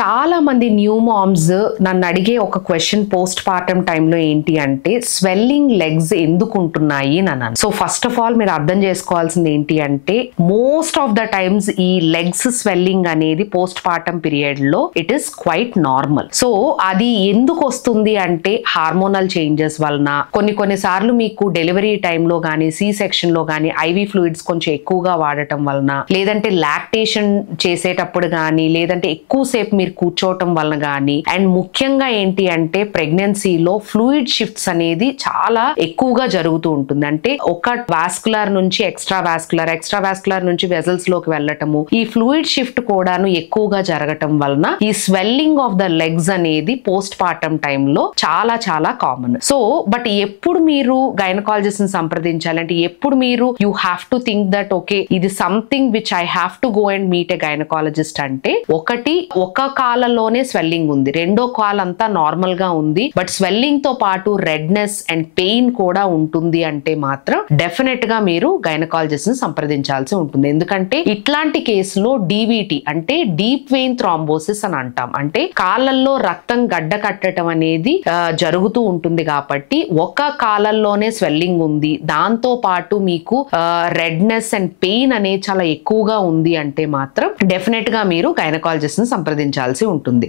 చాలా మంది new moms నన్ను అడిగే ఒక క్వశ్చన్ పోస్ట్ పార్టమ్ టైంలో ఏంటి అంటే స్వెల్లింగ్ లెగ్స్ ఎందుకు ఉంటున్నాయి అని. సో ఫస్ట్ ఆఫ్ ఆల్ మీరు అర్థం చేసుకోవాల్సింది ఏంటి అంటే మోస్ట్ ఆఫ్ ద టైమ్స్ ఈ లెగ్స్ స్వెల్లింగ్ అనేది పోస్ట్ పార్టమ్ పీరియడ్ లో it is quite normal. So అది ఎందుకు వస్తుంది అంటే హార్మోనల్ చేంజెస్ వలన, కొన్ని సార్లు మీకు డెలివరీ టైంలో కానీ సి సెక్షన్ లో కానీ ఐవి ఫ్లూయిడ్స్ కొంచెం ఎక్కువగా వాడటం వలన, లేదంటే లాక్టేషన్ చేసేటప్పుడు కానీ, లేదంటే ఎక్కువసేపు మీరు కూర్చోవటం వలన కానీ, అండ్ ముఖ్యంగా ఏంటి అంటే ప్రెగ్నెన్సీలో ఫ్లూయిడ్ షిఫ్ట్స్ అనేది చాలా ఎక్కువగా జరుగుతూ ఉంటుంది. అంటే ఒక వాస్కులర్ నుంచి ఎక్స్ట్రా వాస్కులర్ నుంచి వెజల్స్ లోకి వెళ్ళటము, ఈ ఫ్లూయిడ్ షిఫ్ట్ కూడాను ఎక్కువగా జరగటం వలన ఈ స్వెల్లింగ్ ఆఫ్ ద లెగ్స్ అనేది పోస్ట్ పార్టమ్ టైంలో చాలా చాలా కామన్. సో బట్ ఎప్పుడు మీరు గైనకాలజిస్ట్ ని సంప్రదించాలంటే, ఎప్పుడు మీరు you have to think that okay ఇది something which I have to go and meet a gynaecologist అంటే, ఒకటి ఒక కాలంలోనే స్వెల్లింగ్ ఉంది, రెండో కాలంతా నార్మల్ గా ఉంది, బట్ స్వెల్లింగ్ తో పాటు రెడ్నెస్ అండ్ పెయిన్ కూడా ఉంటుంది అంటే మాత్రం డెఫినెట్ గా మీరు గైనకాలజిస్ట్ ని సంప్రదించాల్సి ఉంటుంది. ఎందుకంటే ఇట్లాంటి కేసులో డీవీటీ అంటే డీప్ వెయిన్ థ్రాంబోసిస్ అని అంటాం. అంటే కాళ్ళల్లో రక్తం గడ్డ కట్టడం అనేది జరుగుతూ ఉంటుంది. కాబట్టి ఒక కాలంలోనే స్వెల్లింగ్ ఉంది, దాంతో పాటు మీకు రెడ్నెస్ అండ్ పెయిన్ అనేది చాలా ఎక్కువగా ఉంది అంటే మాత్రం డెఫినెట్ గా మీరు గైనకాలజిస్ట్ ని సంప్రదించాల్సి ఉంటుంది.